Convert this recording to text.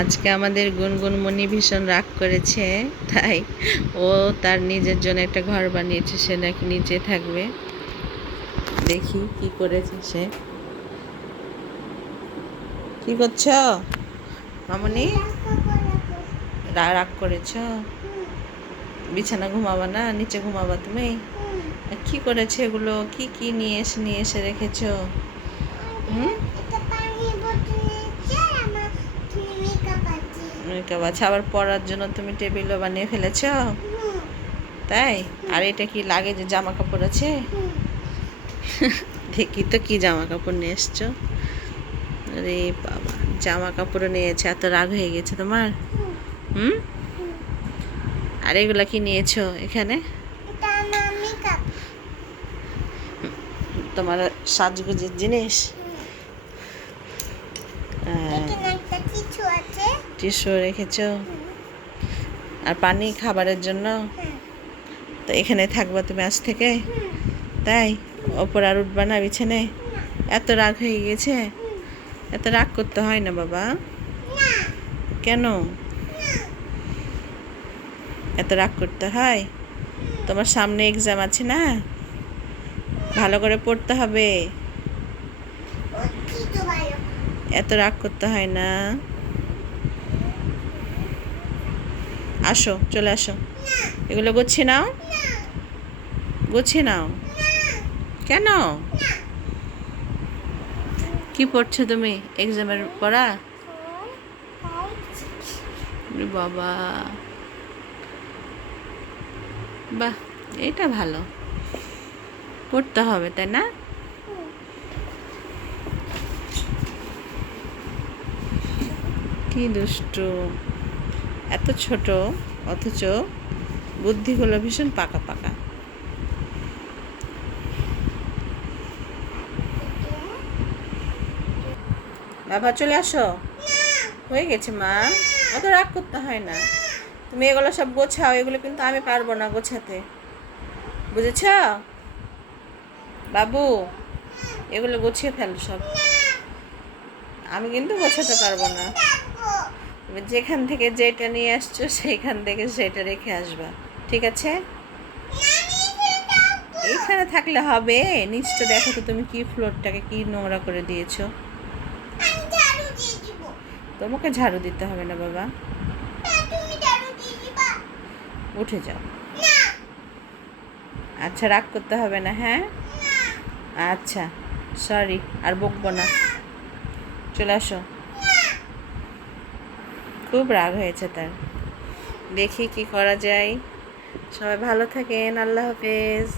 আজকে আমাদের গুনগুনমণি ভীষণ রাগ করেছে, তাই ও তার নিজের জন্য একটা ঘর বানিয়েছে, সে নাকি নিচে থাকবে। দেখি কি করেছে সে। কি করছো মামনি? রাগ করেছ? বিছানা ঘুমাবা না, নিচে ঘুমাবা তুমি? কি করেছে এগুলো? কি কি নিয়ে এসে রেখেছো? মেকআপ আছে, আবার পরার জন্য তুমি টেবিলও বানিয়ে ফেলেছ, তাই? আর এটা কি লাগে যে জামা কাপড় আছে? দেখি তো কি জামা কাপড় নিয়ে এসছো। আরে বাবা, জামা কাপড়ও নিয়েছে, এত রাগ হয়ে গেছে তোমার? আর এগুলা কি নিয়েছো এখানে? তোমার সাজগোজের জিনিস। টিস্যু রেখেছো, আর পানি খাবারের জন্য। তো এখানে থাকবা তুমি আজ থেকে, তাই? ওপর আর উঠবা না বিছানায়? এত রাগ হয়ে গেছে? এত রাগ করতে হয় না বাবা। কেন এত রাগ করতে হয়? তোমার সামনে এক্সাম আছে না, ভালো করে পড়তে হবে। এত রাগ করতে হয় না। আসো, চলে আসো, এগুলো গুছিয়ে নাও, গুছিয়ে নাও। কেন? কি পড়ছো তুমি? এক্সামের পড়া? বাবা, বাহ, এটা ভালো, পড়তে হবে তাই না? কি দুষ্টু, এত ছোট অথচ বুদ্ধিগুলো ভীষণ পাকা পাকা। বাবা চলে আসো, হয়ে গেছে মা, অত রাগ করতে হয় না। তুমি এগুলো সব গোছাও, এগুলো কিন্তু আমি পারবো না গোছাতে, বুঝেছ বাবু? এগুলো গুছিয়ে ফেলো সব, আমি কিন্তু গোছাতে পারবো না। তুমি যেখান থেকে যেটা নিয়ে আসছো সেইখান থেকে সেটা রেখে আসবা, ঠিক আছে? এইখানে থাকলে হবে? নিচটা দেখো তো তুমি, কি ফ্লোরটাকে কি নোংরা করে দিয়েছো। তোমাকে ঝাড়ু দিতে হবে না বাবা, উঠে যাও। আচ্ছা, রাগ করতে হবে না, হ্যাঁ? আচ্ছা, সরি, আর বকবো না, চলে আসো। খুব রাগ হয়েছে তার, দেখি কি করা যায়। সবাই ভালো থাকেন, আল্লাহ হাফেজ।